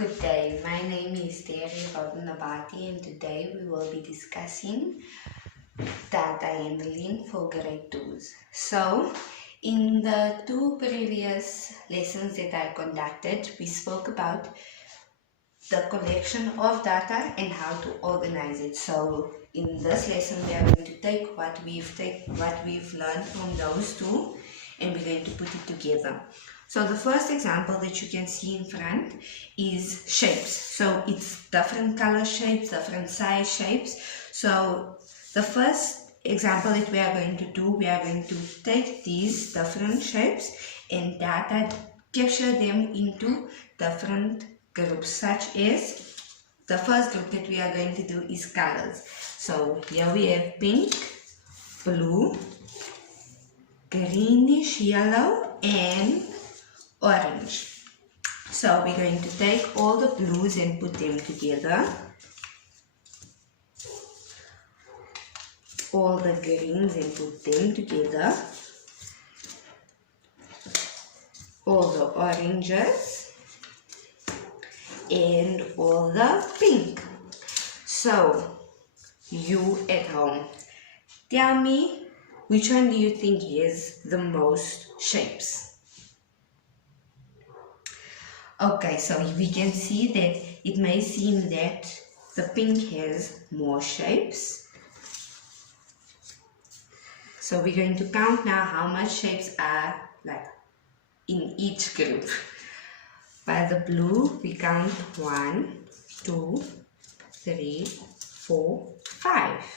Good day, my name is Terry Nabati and today we will be discussing data handling for grade 2s. So, in the two previous lessons that I conducted, we spoke about the collection of data and how to organize it. So, in this lesson we are going to take what we've learned from those two and we're going to put it together. So the first example that you can see in front is shapes. So it's different color shapes, different size shapes. So the first example that we are going to do, we are going to take these different shapes and capture them into different groups, such as the first group that we are going to do is colors. So here we have pink, blue, greenish yellow and orange. So we're going to take all the blues and put them together, all the greens and put them together, all the oranges and all the pink. So you at home, tell me, which one do you think has the most shapes? Okay, so we can see that it may seem that the pink has more shapes. So we're going to count now how much shapes are like in each group. By the blue, we count 1, 2, 3, 4, 5.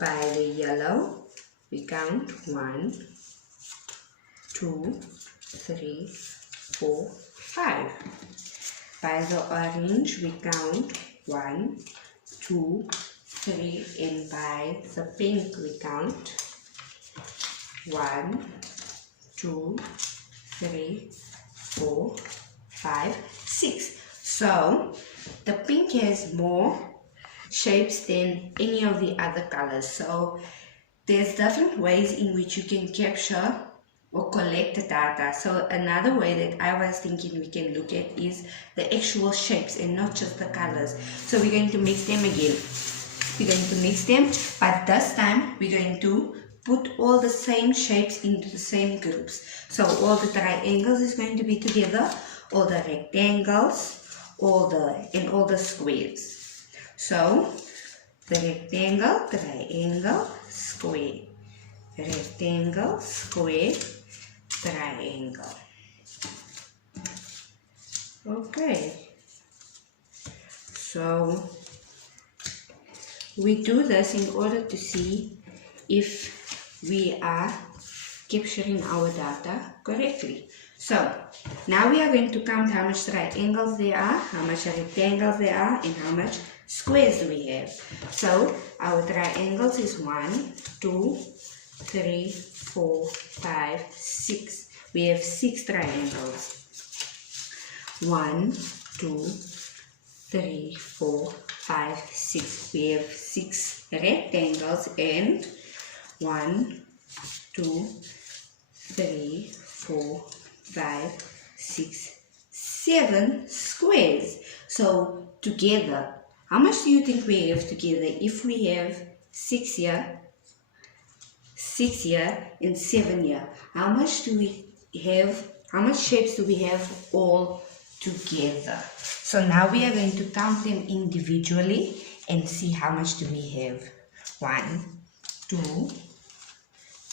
By the yellow, we count 1, 2, 3, 4, 5. By the orange, we count 1, 2, 3, and by the pink, we count 1, 2, 3, 4, 5, 6. So the pink has more shapes than any of the other colors. So there's different ways in which you can capture or collect the data. So another way that I was thinking we can look at is the actual shapes and not just the colors. So we're going to mix them again. We're going to mix them, but this time we're going to put all the same shapes into the same groups. So all the triangles is going to be together, all the rectangles, all the squares. So the rectangle, triangle, square, rectangle, square, triangle. Okay, so we do this in order to see if we are capturing our data correctly. So now we are going to count how much triangles there are, how much rectangles there are, and how much squares do we have. So our triangles is 1, 2, 3, 4, 5, 6. We have 6 triangles. 1, 2, 3, 4, 5, 6. We have 6 rectangles and 1, 2, 3, 4, 5, 6, 7 squares. So together, how much do you think we have together? If we have 6 here, 6 here and 7 here, how much do we have? How much shapes do we have all together? So now we are going to count them individually and see how much do we have. 1, 2,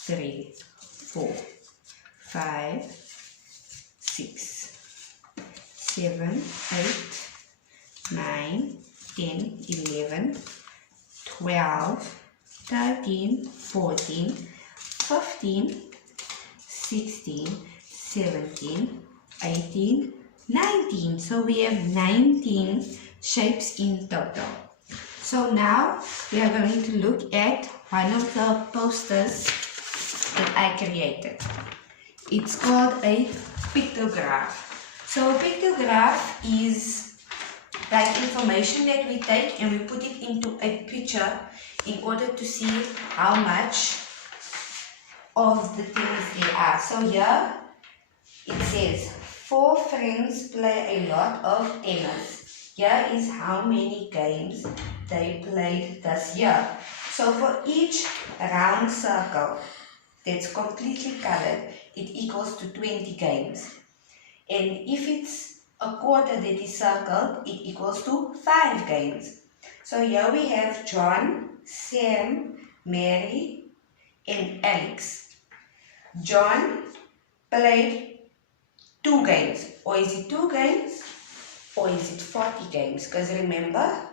3, 4, 5, 6, 7, 8, 9, 10, 11, 12, 13, 14, 15, 16, 17, 18, 19. So we have 19 shapes in total. So now we are going to look at one of the posters that I created. It's called a pictograph. So a pictograph is like information that we take and we put it into a picture in order to see how much of the things there are. So here it says 4 friends play a lot of tennis. Here is how many games they played this year. So for each round circle that's completely colored, it equals to 20 games. And if it's a quarter that is circled, it equals to 5 games. So here we have John, Sam, Mary, and Alex. John played 2 games. Or is it 2 games? Or is it 40 games? Because remember,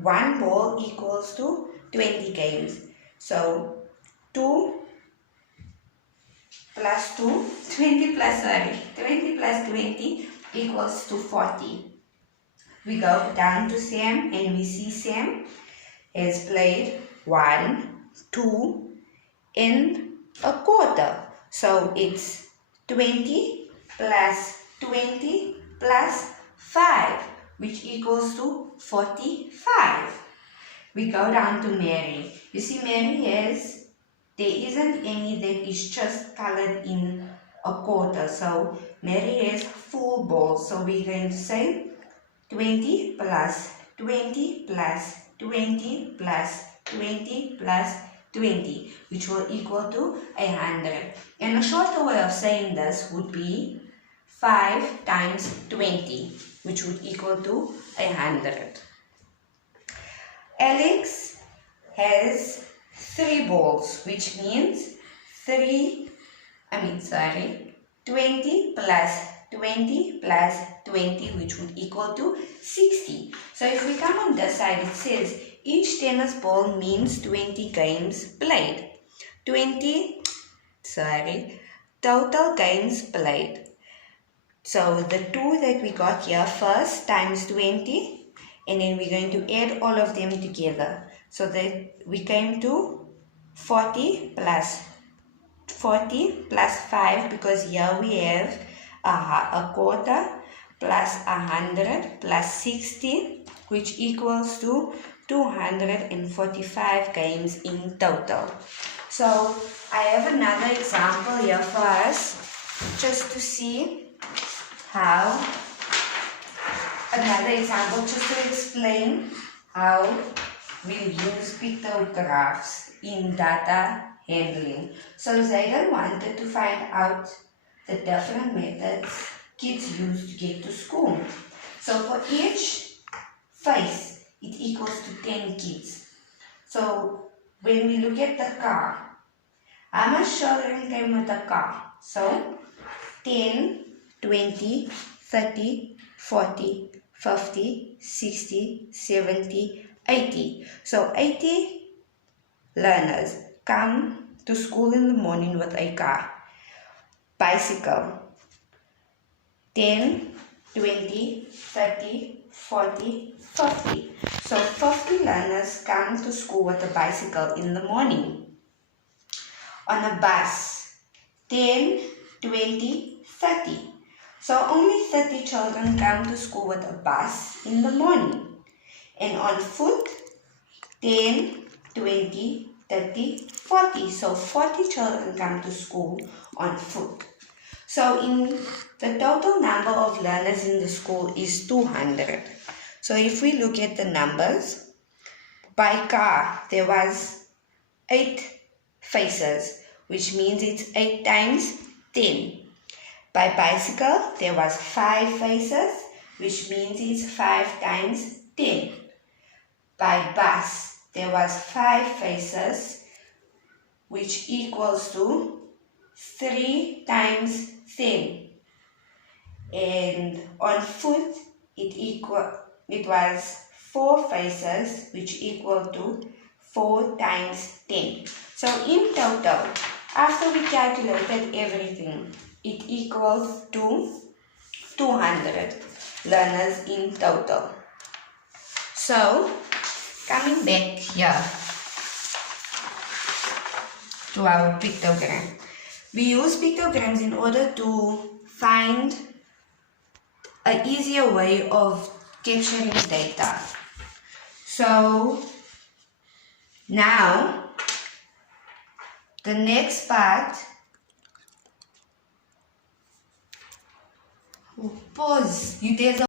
1 ball equals to 20 games. So 2 plus 2, 20 plus 20 equals to 40. We go down to Sam and we see Sam has played 1, 2 and a quarter. So it's 20 plus 20 plus 5, which equals to 45. We go down to Mary. You see Mary has, there isn't any that is just colored in a quarter. So Mary has full balls. So we're going to say 20 plus 20 plus 20 plus 20 plus 20, which will equal to 100. And a shorter way of saying this would be 5 times 20, which would equal to 100. Alex has 3 balls, which means 20 plus 20 plus 20, which would equal to 60. So if we come on this side, it says each tennis ball means 20 games played. Total games played. So the 2 that we got here first times 20, and then we're going to add all of them together. So that we came to 40 plus 5, because here we have a quarter plus 100 plus 60, which equals to 245 games in total. So I have another example here for us, just to see how, just to explain how we use pictographs in data handling. So Zayden wanted to find out the different methods kids use to get to school. So for each face, it equals to 10 kids. So when we look at the car, how much children came with the car? So 10, 20, 30, 40, 50, 60, 70, 80. So 80 learners come to school in the morning with a car. Bicycle, 10, 20, 30, 40, 50. So 50 learners come to school with a bicycle in the morning. On a bus, 10, 20, 30. So only 30 children come to school with a bus in the morning. And on foot, 10, 20, 30, 40. So 40 children come to school on foot. So in the total number of learners in the school is 200. So if we look at the numbers, by car there was 8 faces, which means it's 8 times 10. By bicycle there was 5 faces, which means it's 5 times 10. By bus there was 5 faces, which equals to 3 times 10. And on foot it was 4 faces, which equal to 4 times 10. So in total, after we calculated everything, it equals to 200 learners in total. So coming back here to our pictogram. We use pictograms in order to find an easier way of capturing data. So now the next part Oh, pause. You there's a